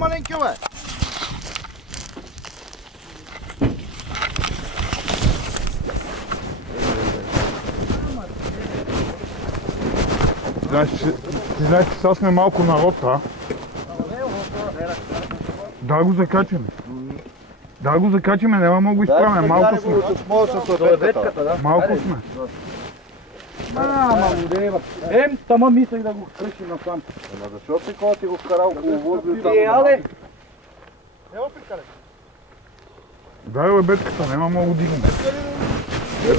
маленькия, бе. Ти знаеш, че сега сме малко народ, а? Да го закачаме. Да го закачаме, няма много изправяме, малко сме. Малко сме. Малудева. Тама мислех да го кръшим насам. Ама защо си кога ти го вкарал коловози там? Але! Ево прикаре. Дай лебедката, няма много дигнем.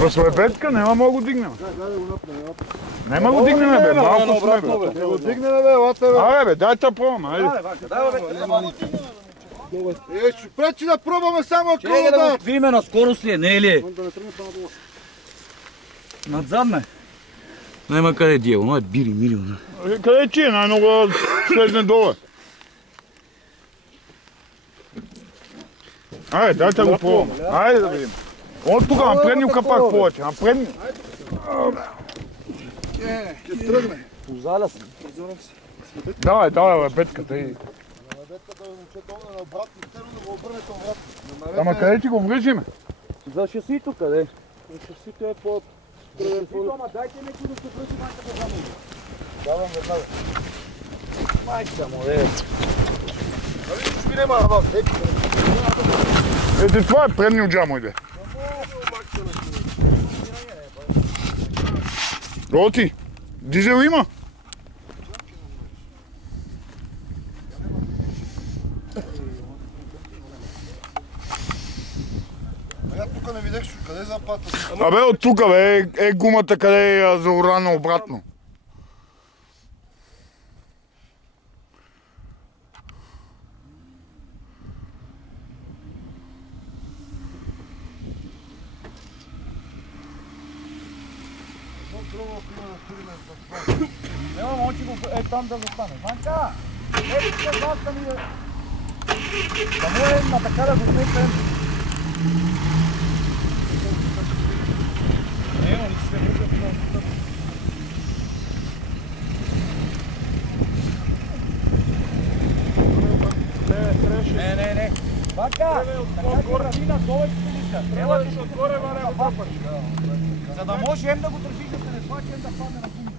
С лебедка няма много дигнем. Няма го дигнем, бе, малко сме, бе. Не го дигнем, бе, лате, бе. Аре, бе, дай та пробваме, айде. Ще пречи да пробваме само ако Чекай да да. го видиме на скорост ли е, не е ли е? Надзадме. Няма къде е Диего, но е бири, мирио. Къде ти е? Най-много слезне долу. Айде, дайте го пробваме. Айде да видим. От тук, на предния капак повече, на предния. Ще тръгне. Позаля съм. Давай, лебедката и... Лебедката момчето на обратно, цено да го обърнете обратно. Ама къде ти го връжиме? За шасито къде? Шасито е по... Ама дайте някой да се връжи майката за му. Давам веднага. Майка му, е. Нали ще видим, ама вече. Ете, това е предния джамо, иде. Роти, дизел има? Тук не видях, къде е запата? Абе, от тук, бе, е гумата, къде е заорана обратно. Няма, момче го е там да застане. Ванка! Ето се заста ми да... Да му е на така да го смекнем. Емо, не се вършат много стъп. Не. Ванка! Така ти ради на долу и спилица. Ела ти отгоре, варе, да папаш. За да може да го държиш да се не плаче, да падне на гуми.